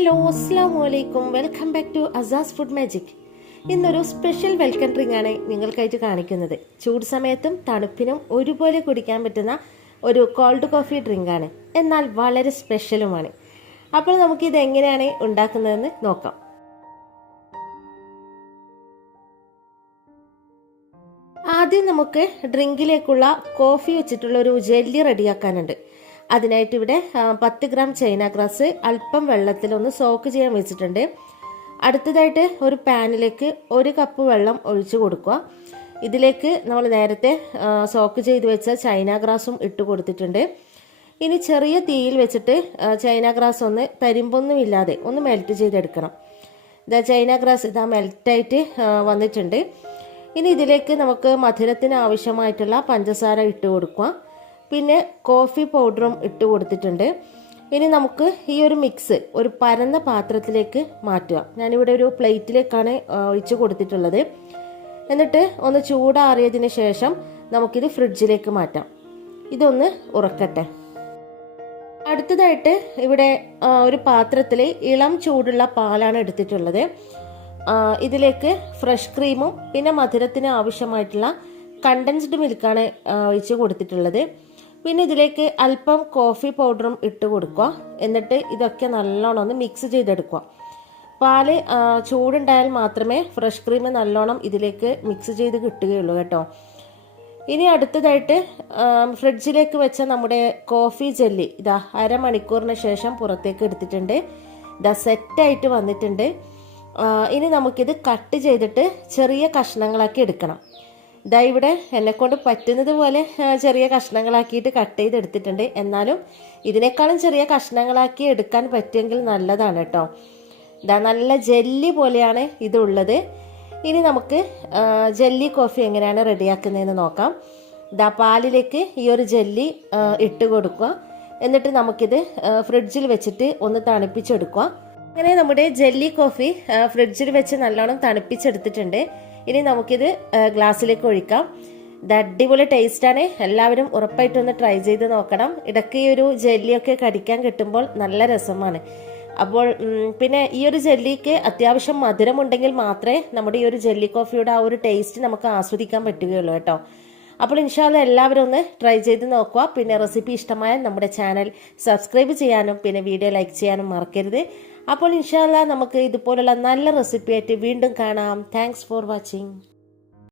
Hello അസ്സലാമു അലൈക്കും, welcome back to Asa's food magic. ഇന്നൊരു സ്പെഷ്യൽ വെൽക്കം ഡ്രിങ്ക് ആണ് നിങ്ങൾക്കായിട്ട് കാണിക്കുന്നത്. ചൂട് സമയത്തും തണുപ്പിനും ഒരുപോലെ കുടിക്കാൻ പറ്റുന്ന ഒരു കോൾഡ് കോഫി ഡ്രിങ്ക് ആണ്, എന്നാൽ വളരെ സ്പെഷ്യലുമാണ്. അപ്പോൾ നമുക്കിത് എങ്ങനെയാണ് ഉണ്ടാക്കുന്നതെന്ന് നോക്കാം. ആദ്യം നമുക്ക് ഡ്രിങ്കിലേക്കുള്ള കോഫി വെച്ചിട്ടുള്ള ഒരു ജെല്ലി റെഡിയാക്കാനുണ്ട്. അതിനായിട്ട് ഇവിടെ 10 ഗ്രാം ചൈന ഗ്രാസ് അല്പം വെള്ളത്തിലൊന്ന് സോക്ക് ചെയ്യാൻ വെച്ചിട്ടുണ്ട്. അടുത്തതായിട്ട് ഒരു പാനിലേക്ക് 1 കപ്പ് വെള്ളം ഒഴിച്ചു കൊടുക്കുക. ഇതിലേക്ക് നമ്മൾ നേരത്തെ സോക്ക് ചെയ്ത് വെച്ച ചൈന ഗ്രാസും ഇട്ട് കൊടുത്തിട്ടുണ്ട്. ഇനി ചെറിയ തീയിൽ വെച്ചിട്ട് ചൈന ഗ്രാസ് ഒന്ന് തരിമ്പൊന്നുമില്ലാതെ ഒന്ന് മെൽറ്റ് ചെയ്തെടുക്കണം. ഇതാ ചൈന ഗ്രാസ് ഇതാ മെൽറ്റായിട്ട് വന്നിട്ടുണ്ട്. ഇനി ഇതിലേക്ക് നമുക്ക് മധുരത്തിന് ആവശ്യമായിട്ടുള്ള പഞ്ചസാര ഇട്ട് കൊടുക്കുക. പിന്നെ കോഫി പൗഡറും ഇട്ട് കൊടുത്തിട്ടുണ്ട്. ഇനി നമുക്ക് ഈ ഒരു മിക്സ് ഒരു പരന്ന പാത്രത്തിലേക്ക് മാറ്റുക. ഞാനിവിടെ ഒരു പ്ലേറ്റിലേക്കാണ് ഒഴിച്ച് കൊടുത്തിട്ടുള്ളത്. എന്നിട്ട് ഒന്ന് ചൂടാറിയതിന് ശേഷം നമുക്കിത് ഫ്രിഡ്ജിലേക്ക് മാറ്റാം. ഇതൊന്ന് ഉറക്കട്ടെ. അടുത്തതായിട്ട് ഇവിടെ ഒരു പാത്രത്തിൽ ഇളം ചൂടുള്ള പാലാണ് എടുത്തിട്ടുള്ളത്. ഇതിലേക്ക് ഫ്രഷ് ക്രീമും പിന്നെ മധുരത്തിന് ആവശ്യമായിട്ടുള്ള കണ്ടൻസ്ഡ് മിൽക്കാണ് ഒഴിച്ച് കൊടുത്തിട്ടുള്ളത്. പിന്നെ ഇതിലേക്ക് അല്പം കോഫി പൗഡറും ഇട്ട് കൊടുക്കുക. എന്നിട്ട് ഇതൊക്കെ നല്ലോണം ഒന്ന് മിക്സ് ചെയ്തെടുക്കുക. പാല് ചൂടുണ്ടായാൽ മാത്രമേ ഫ്രഷ് ക്രീം നല്ലോണം ഇതിലേക്ക് മിക്സ് ചെയ്ത് കിട്ടുകയുള്ളൂ കേട്ടോ. ഇനി അടുത്തതായിട്ട് ഫ്രിഡ്ജിലേക്ക് വെച്ച നമ്മുടെ കോഫി ജെല്ലി ഇതാ അരമണിക്കൂറിന് ശേഷം പുറത്തേക്ക് എടുത്തിട്ടുണ്ട്. ഇതാ സെറ്റായിട്ട് വന്നിട്ടുണ്ട്. ഇനി നമുക്കിത് കട്ട് ചെയ്തിട്ട് ചെറിയ കഷ്ണങ്ങളാക്കി എടുക്കണം. ഇതാ ഇവിടെ എന്നെക്കൊണ്ട് പറ്റുന്നത് പോലെ ചെറിയ കഷ്ണങ്ങളാക്കിയിട്ട് കട്ട് ചെയ്തെടുത്തിട്ടുണ്ട്. എന്നാലും ഇതിനേക്കാളും ചെറിയ കഷ്ണങ്ങളാക്കി എടുക്കാൻ പറ്റുമെങ്കിൽ നല്ലതാണ് കേട്ടോ. ഇതാ നല്ല ജെല്ലി പോലെയാണ് ഇതുള്ളത്. ഇനി നമുക്ക് ജെല്ലി കോഫി എങ്ങനെയാണ് റെഡിയാക്കുന്നതെന്ന് നോക്കാം. ഇതാ പാലിലേക്ക് ഈ ഒരു ജെല്ലി ഇട്ട് കൊടുക്കുക. എന്നിട്ട് നമുക്കിത് ഫ്രിഡ്ജിൽ വെച്ചിട്ട് ഒന്ന് തണുപ്പിച്ചെടുക്കുക. അങ്ങനെ നമ്മുടെ ജെല്ലി കോഫി ഫ്രിഡ്ജിൽ വെച്ച് നല്ലോണം തണുപ്പിച്ചെടുത്തിട്ടുണ്ട്. ഇനി നമുക്കിത് ഗ്ലാസ്സിലേക്ക് ഒഴിക്കാം. ഇത് അടിപൊളി ടേസ്റ്റാണ്. എല്ലാവരും ഉറപ്പായിട്ടൊന്ന് ട്രൈ ചെയ്ത് നോക്കണം. ഇടയ്ക്ക് ഈ ഒരു ജെല്ലിയൊക്കെ കടിക്കാൻ കിട്ടുമ്പോൾ നല്ല രസമാണ്. അപ്പോൾ പിന്നെ ഈ ഒരു ജെല്ലിക്ക് അത്യാവശ്യം മധുരമുണ്ടെങ്കിൽ മാത്രമേ നമ്മുടെ ഈ ഒരു ജെല്ലി കോഫിയുടെ ആ ഒരു ടേസ്റ്റ് നമുക്ക് ആസ്വദിക്കാൻ പറ്റുകയുള്ളൂ കേട്ടോ. അപ്പോൾ ഇൻഷാ അല്ലാഹ് എല്ലാവരും ഒന്ന് ട്രൈ ചെയ്ത് നോക്കുക. പിന്നെ റെസിപ്പി ഇഷ്ടമായ നമ്മുടെ ചാനൽ സബ്സ്ക്രൈബ് ചെയ്യാനും പിന്നെ വീഡിയോ ലൈക്ക് ചെയ്യാനും മറക്കരുത്. അപ്പോൾ ഇൻഷാ അല്ലാഹ് നമുക്ക് ഇതുപോലുള്ള നല്ല റെസിപ്പി ആയിട്ട് വീണ്ടും കാണാം. Thanks for watching.